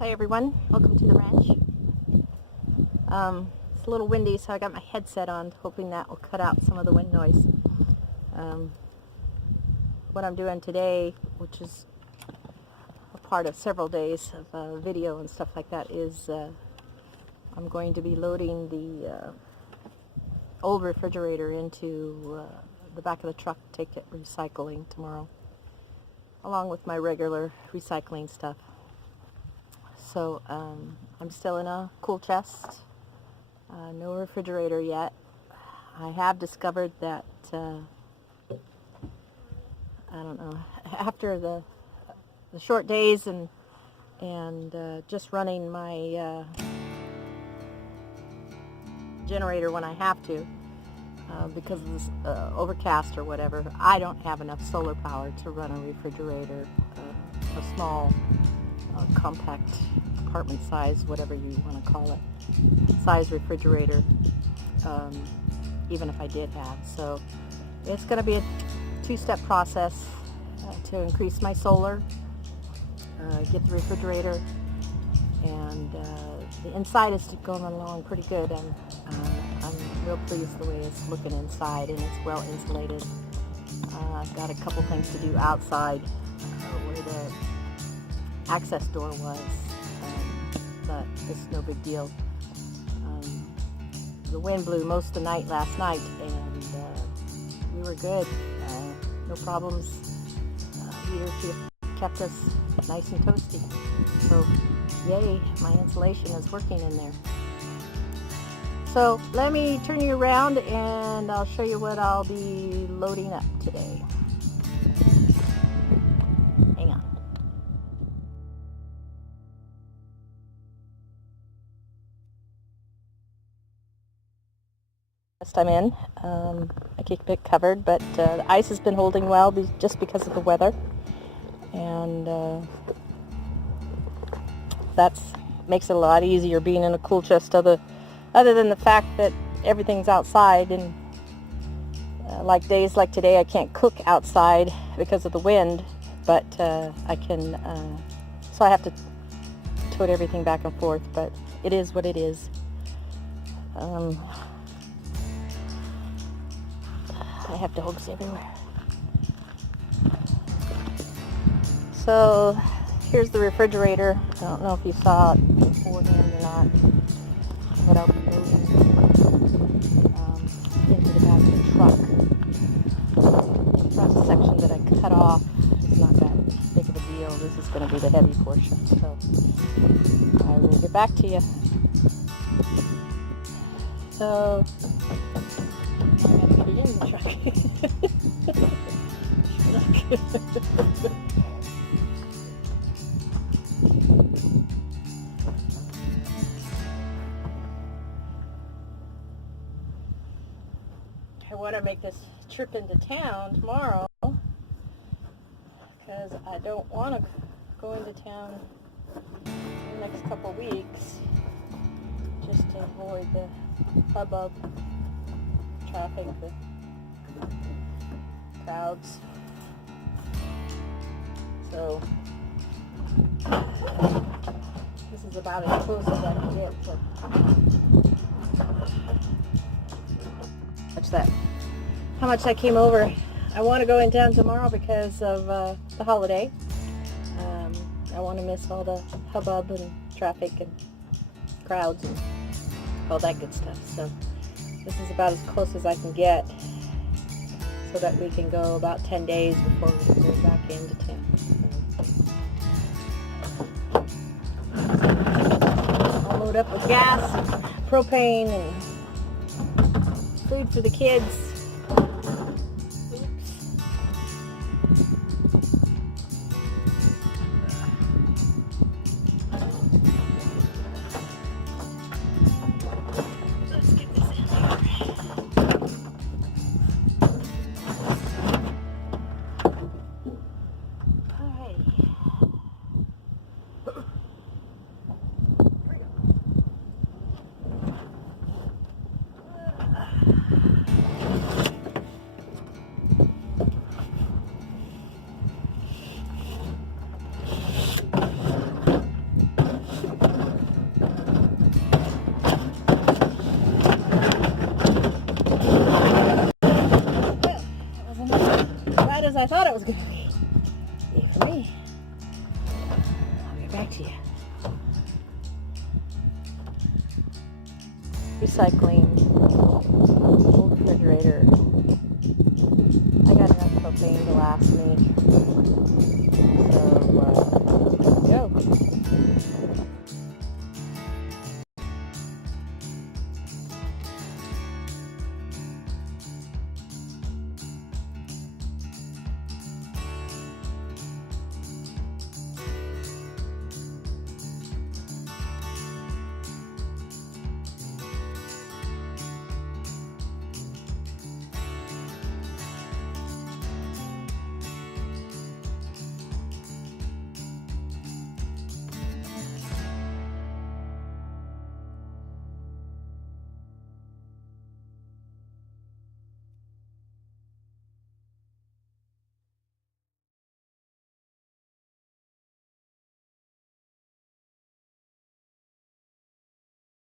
Hi everyone, welcome to the ranch. It's a little windy, so I got my headset on, hoping that will cut out some of the wind noise. What I'm doing today, which is a part of several days of video and stuff like that, is I'm going to be loading the old refrigerator into the back of the truck, take it recycling tomorrow, along with my regular recycling stuff. So I'm still in a cool chest, no refrigerator yet. I have discovered that, I don't know, after the short days and just running my generator when I have to, because of this overcast or whatever, I don't have enough solar power to run a refrigerator, a small compact apartment size, whatever you want to call it, size refrigerator, even if I did have. So it's going to be a two-step process to increase my solar, get the refrigerator, and the inside is going along pretty good. I'm real pleased the way it's looking inside, and it's well insulated. I've got a couple things to do outside where the access door was, but it's no big deal. The wind blew most of the night last night, and we were good. No problems. Heater kept us nice and toasty. So, yay, my insulation is working in there. So, let me turn you around, and I'll show you what I'll be loading up today. Hang on. I'm in. I keep it covered, but the ice has been holding well just because of the weather, and that makes it a lot easier being in a cool chest. Other than the fact that everything's outside, and like days like today, I can't cook outside because of the wind, but I can. So I have to tote everything back and forth, but it is what it is. I have dogs everywhere. So here's the refrigerator. I don't know if you saw it beforehand or not, but I'll be loading into the back of the truck. The front section that I cut off is not that big of a deal. This is going to be the heavy portion, so I will get back to you. So in the truck. I want to make this trip into town tomorrow because I don't want to go into town in the next couple weeks, just to avoid the hubbub, traffic, the crowds. So this is about as close as I can get to how much that came over. I want to go in town tomorrow because of the holiday. I want to miss all the hubbub and traffic and crowds and all that good stuff. So this is about as close as I can get, so that we can go about 10 days before we go back into town. I'll load up with gas, and propane, and food for the kids. I thought it was going to be. E for me. I'll get back to you. Recycling. Old refrigerator. I got enough propane to last me